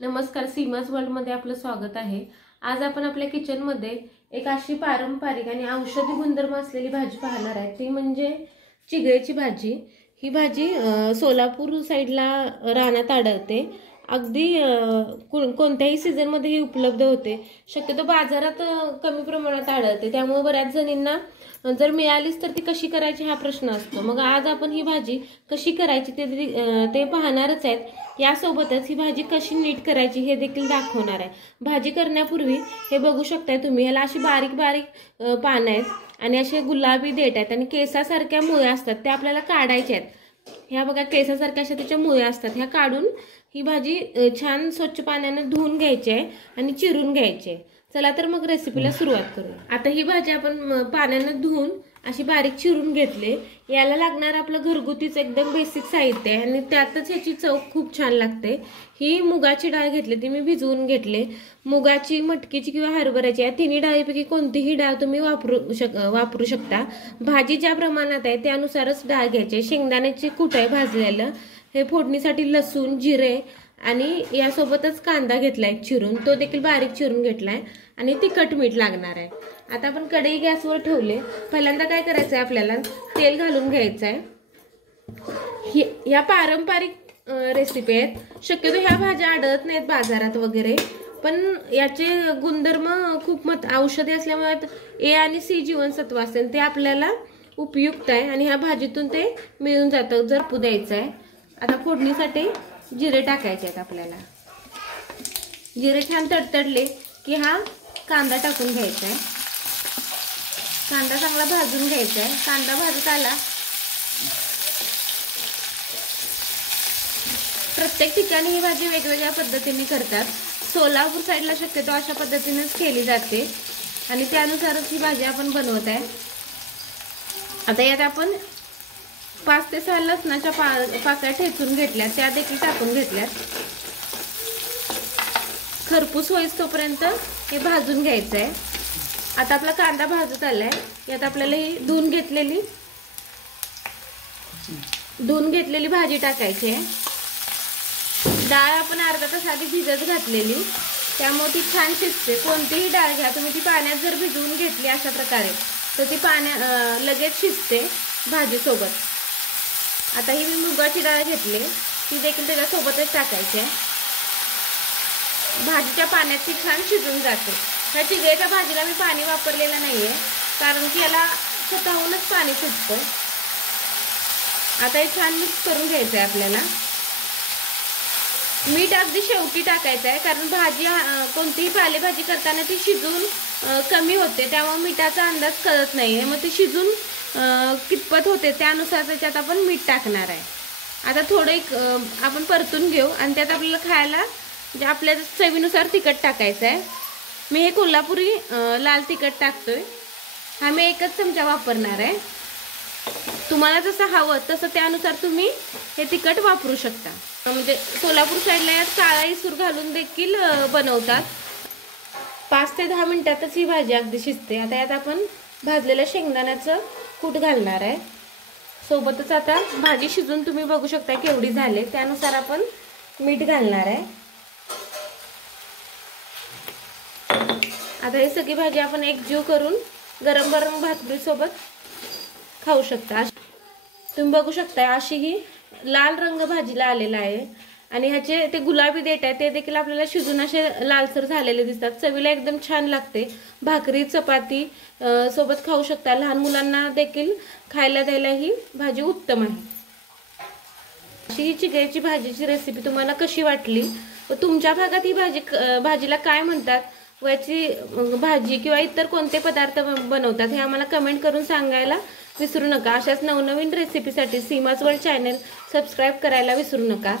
नमस्कार, सीमाज वर्ल्ड मध्ये आपलं स्वागत आहे। आज आपण आपल्या किचन मध्ये एक अशी पारंपरिक आणि औषधी गुणधर्म असलेली भाजी पाहणार आहे, ती म्हणजे चिगळेची भाजी। ही भाजी सोलापूर साइडला रानात आढळते। अगदी कोणत्याही सीझन मध्ये ही उपलब्ध होते। शक्यतो बाजारात कमी प्रमाणात आढळते, त्यामुळे बऱ्याच जणींना जर मिळालीच तर ती कशी करायची हा प्रश्न असतो। मग आज आपण ही भाजी कशी करायची ते पाहणारच आहेत। यासोबतच ही भाजी कशी नीट करायची हे देखील दाखवणार आहे। भाजी करण्यापूर्वी हे बघू शकताय तुम्ही, याला अशी बारीक बारीक पानं आहेत आणि असे गुलाबी देठ आहेत आणि केसासारख्या मुळ्या असतात, त्या आपल्याला काढायच्या आहेत। ह्या बघा, केसासारख्या अशा त्याच्या मुळ्या असतात, ह्या काढून ही भाजी छान स्वच्छ पाण्याने धुवून घ्यायची आहे आणि चिरून घ्यायची आहे। चला तर मग रेसिपीला सुरुवात करूया। आता ही भाजी आपण पाण्याने धुवून अशी बारीक चिरून घेतले। याला लागणार आपलं घरगुतीच एकदम बेसिक साहित्य आहे आणि त्यातच याची चव खूप छान लागते। ही मुगाची डाळ घेतली, ती मी भिजवून घेतले। मुगाची, मटकीची किंवा हरभऱ्याची, या तिन्ही डाळीपैकी कोणतीही डाळ तुम्ही वापरू शकता। भाजी ज्या प्रमाणात आहे त्यानुसारच डाळ घ्यायची। शेंगदाण्याची कूट आहे भाजलेलं, हे फोडणीसाठी लसूण, जिरे आणि यासोबतच कांदा घेतलाय चिरून, तो देखील बारीक चिरून घेतलाय आणि तिखट मीठ लागणार आहे। आता आपण कढई गॅसवर ठेवले। पहिल्यांदा काय करायचं आहे, आपल्याला तेल घालून घ्यायचं आहे। या पारंपरिक रेसिपी आहेत। शक्यतो ह्या भाज्या आढळत नाहीत बाजारात वगैरे, पण याचे गुणधर्म खूप औषधी असल्यामुळे ए आणि सी जीवनसत्व असेल ते आपल्याला उपयुक्त आहे आणि ह्या भाजीतून ते मिळून जातं जर द्यायचं आहे। आता फोडणीसाठी जिरे टाकायचे आहेत आपल्याला। जिरे छान तडतडले की हा कांदा टाकून घ्यायचा आहे। कांदा चांगला भाजून घ्यायचा आहे। कांदा भाजत आला, प्रत्येक ठिकाणी ही भाजी वेगवेगळ्या पद्धतीने करतात। सोलापूर साइडला शक्यतो अशा पद्धतीनेच केली जाते आणि त्यानुसारच ही भाजी आपण बनवत आहे। आता यात आपण 5 ते 6 लसणाच्या पाकळ्या ठेचून घेतल्या, त्या देखील टाकून घेतल्यात। खरपूस होईस तोपर्यंत हे भाजून घ्यायचं आहे। आता आपला कांदा भाजत आलाय, यात आपल्याला ही धुवून घेतलेली भाजी टाकायची आहे। डाळ आपण अर्धा तास आधी भिजत घातलेली, त्यामुळे ती छान शिजते। कोणतीही डाळ घ्या तुम्ही, ती पाण्यात जर भिजवून घेतली अशा प्रकारे तर ती लगेच शिजते भाजी सोबत। आता ही मी मुगाची डाळ घेतली, ती देखील त्याच्यासोबतच टाकायची आहे। भाजीच्या पाण्यात ती छान शिजून जाते। ह्या चिगळेच्या भाजीला मी पाणी वापरलेलं नाहीये, कारण की याला स्वतःहूनच पाणी सुटतं। आता हे छान मिक्स करून घ्यायचं आहे आपल्याला। मीठ अगदी शेवटी टाकायचं आहे, कारण भाजी कोणतीही पालेभाजी करताना ती शिजून कमी होते, त्यामुळे मिठाचा अंदाज कळत नाहीये। मग ती शिजून कितपत होते त्यानुसार त्याच्यात आपण मीठ टाकणार आहे। आता थोडं आपण परतून घेऊ आणि त्यात आपल्याला खायला म्हणजे आपल्या चवीनुसार तिखट टाकायचं आहे। मी हे कोल्हापुरी लाल तिखट टाकतोय, हा मी 1च चमचा वापरणार आहे। तुम्हाला जसं हवं तसं त्यानुसार तुम्ही हे तिखट वापरू शकता। म्हणजे सोलापूर साइडला यात काळा इसूर घालून देखील बनवतात। 5 ते 10 मिनिटातच ही भाजी अगदी शिजते। आता यात आपण भाजलेलं शेंगदाण्याचं कूट घालणार आहे। सोबतच आता भाजी शिजून तुम्ही बघू शकता केवढी झाली, त्यानुसार आपण मीठ घालणार आहे। आता ही सगळी भाजी आपण एकजीव करून गरम गरम भाकरी सोबत खाऊ शकता। तुम्ही बघू शकता अशी ही लाल रंग भाजीला आलेला आहे आणि ह्याचे ते गुलाबी देठ आहे ते देखील आपल्याला शिजून असे लालसर झालेले दिसतात। चवीला एकदम छान लागते। भाकरी, चपाती सोबत खाऊ शकता। लहान मुलांना देखील खायला द्यायला ही भाजी उत्तम आहे। अशी ही चिगळेची भाजीची रेसिपी तुम्हाला कशी वाटली व तुमच्या भागात ही भाजीला काय म्हणतात व याची भाजी किंवा इतर कोणते पदार्थ बनवतात हे आम्हाला कमेंट करून सांगायला विसरू नका। अशाच नवनवीन रेसिपीसाठी सीमाज वर्ल्ड चॅनल सबस्क्राईब करायला विसरू नका।